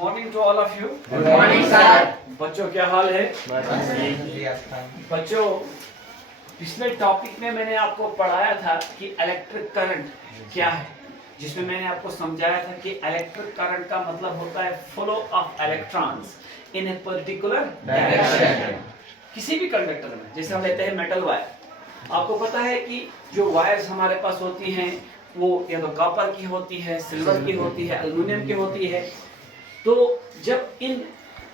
Morning to all of you. Good morning sir. बच्चों क्या हाल है? बच्चों, पिछले टॉपिक में मैंने आपको पढ़ाया था कि इलेक्ट्रिक करंट क्या है, जिसमें मैंने आपको समझाया था कि इलेक्ट्रिक करंट का मतलब होता है flow of electrons in a particular direction. किसी भी कंडक्टर में, जैसे हम लेते हैं मेटल वायर, आपको पता है कि जो वायर्स हमारे पास होती हैं वो या तो कॉपर की होती है, सिल्वर की होती है, एल्युमिनियम की होती है। तो जब इन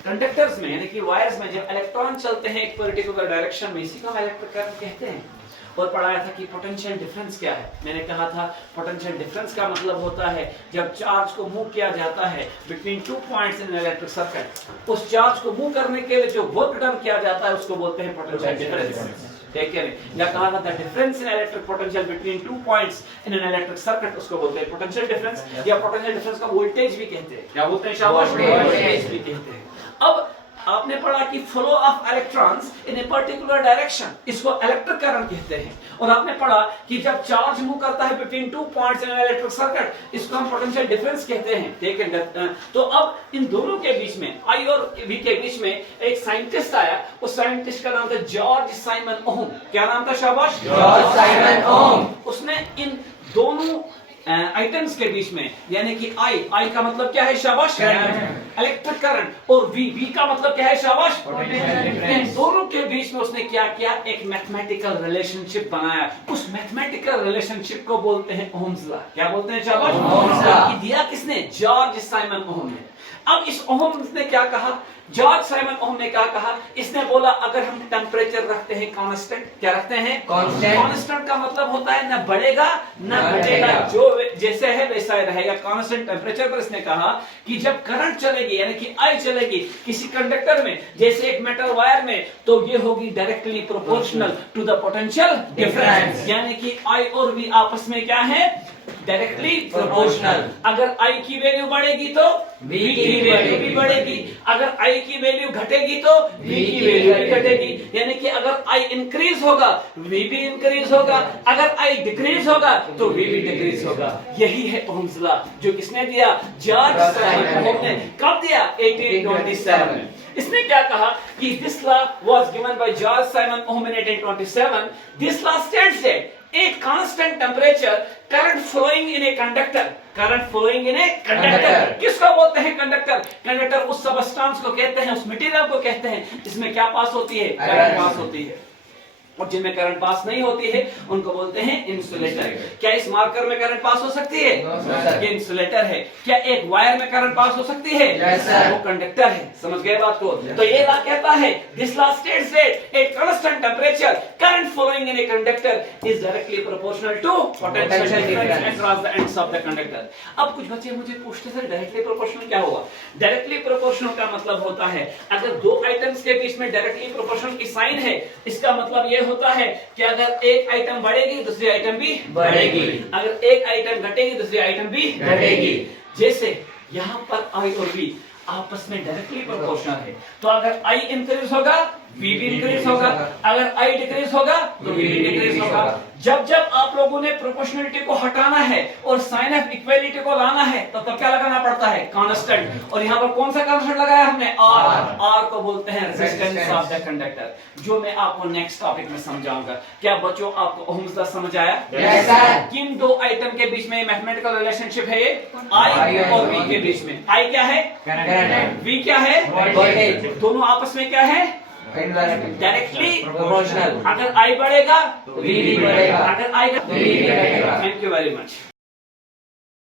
कंडक्टर्स में यानी कि वायर्स में जब इलेक्ट्रॉन चलते हैं एक पर्टिकुलर डायरेक्शन में, इसी को हम इलेक्ट्रिक करंट कहते हैं। और पढ़ाया था कि पोटेंशियल डिफरेंस क्या है। मैंने कहा था पोटेंशियल डिफरेंस का मतलब होता है जब चार्ज को मूव किया जाता है between two points in electric circuit, उस चार्ज को मूव करने के लिए जो वर्क डन किया जाता है उसको बोलते हैं पोटेंशियल डिफरेंस। ठीक है, या कहा था the difference in electric potential between two points in an electric circuit, उसको बोलते हैं पोटेंशियल डिफरेंस, या पोटेंशियल डिफरेंस का वोल्टेज भी कहते हैं। क्या बोलते हैं शाबाश? वोल्टेज भी कहते हैं। अब आपने पढ़ा कि flow of electrons in a particular direction, इसको इलेक्ट्रिक करंट कहते हैं। और आपने पढ़ा कि जब चार्ज मूव करता है between two points in electric circuit, इसको हम पोटेंशियल डिफरेंस कहते हैं। ठीक है, तो अब इन दोनों के बीच में, आई और वी के बीच में एक साइंटिस्ट आया। उस साइंटिस्ट का नाम था जॉर्ज साइमन ओहम। क्या नाम था शाबाश? George Simon ohm. उसने इन दोनों आइटम्स के बीच में, यानी कि आई का मतलब क्या है शाबाश? इलेक्ट्रिक करंट, और वी का मतलब क्या है शाबाश? इन दोनों के बीच में उसने क्या किया? एक मैथमेटिकल रिलेशनशिप बनाया। उस मैथमेटिकल रिलेशनशिप को बोलते हैं ओहम्स लॉ। क्या बोलते हैं शाबाश? Ohm's law. दिया किसने? जॉर्ज साइमन ओहम ने। अब इस ओहम ने क्या कहा? जॉर्ज साइमन ओहम ने क्या कहा? इसने बोला अगर हम टेम्परेचर रखते हैं कांस्टेंट, क्या रखते हैं? कांस्टेंट का मतलब होता है ना बढ़ेगा ना घटेगा, जो जैसे है वैसा ही रहेगा, कांस्टेंट टेम्परेचर पर। इसने कहा कि जब करंट चलेगी यानी कि आई चलेगी किसी कंडक्टर में, जैसे एक मेटल वायर में, तो ये होगी directly proportional to the potential difference, यानी कि आई और वी आपस में क्या है? Directly proportional. अगर आई की वैल्यू बढ़ेगी तो वी की वैल्यू भी बढ़ेगी, अगर आई की वैल्यू घटेगी तो वी की वैल्यू भी घटेगी। यानी कि अगर आई इंक्रीज होगा वी भी इंक्रीज होगा, अगर आई डिक्रीज होगा तो वी भी डिक्रीज होगा। यही है ओहम्स लॉ, जो किसने दिया? जॉर्ज साइमन ओहम ने। कब दिया? 1827 में। इसने क्या कहा कि this law was given by George Simon ohm in 1827। This law states that a constant temperature current flowing in a conductor, current flowing in a conductor, किसको बोलते हैं कंडक्टर? कंडक्टर उस सबस्टेंस को कहते हैं, उस मटेरियल को कहते हैं जिसमें क्या पास होती है? करंट पास होती है। और जिनमें करंट पास नहीं होती है उनको बोलते हैं इंसुलेटर। क्या इस मार्कर में करंट पास हो सकती है? ये इंसुलेटर है। क्या एक वायर में करंट पास हो सकती है? वो कंडक्टर है। समझ गए बात को? तो ये लॉ कहता है this law states that a constant temperature current flowing in a conductor is directly proportional to potential difference across the ends of the conductor. अब कुछ बच्चे मुझे पूछते सर डायरेक्टली प्रोपोर्शनल क्या होगा? डायरेक्टली प्रोपोर्शनल का मतलब होता है अगर दो आइटम्स के बीच में डायरेक्टली प्रोपोर्शनल की साइन है, इसका मतलब ये होता है कि अगर एक आइटम बढ़ेगी दूसरी आइटम भी बढ़ेगी, अगर एक आइटम घटेगी दूसरी आइटम भी घटेगी। जैसे यहाँ पर आई और वी आपस में डायरेक्टली प्रोपोर्शनल है, तो अगर आई इंक्रीज होगा वी भी इंक्रीज होगा, अगर आई डिक्रीज होगा तो वी भी डिक्रीज होगा। जब जब आप लोगों ने प्रोपोर्शनलिटी को हटाना है और साइन ऑफ इक्वालिटी को लाना है तो तब क्या लगाना पड़ता है? कांस्टेंट। और यहाँ पर कौन सा कांस्टेंट लगाया हमने? आर। आर को बोलते हैं रेजिस्टेंस ऑफ द कंडक्टर, जो मैं आपको नेक्स्ट टॉपिक में समझाऊंगा। क्या बच्चों आपको ओहम्स लॉ समझ आया? Yes sir. किन दो आइटम के बीच में मैथमेटिकल रिलेशनशिप है? आई और वी के बीच में। आई क्या है? करंट। वी क्या है? वोल्टेज। दोनों आपस में क्या है? Directly proportional. अगर आई बढ़ेगा तो वी भी बढ़ेगा, अगर आई घटेगा तो वी भी घटेगा। Thank you very much.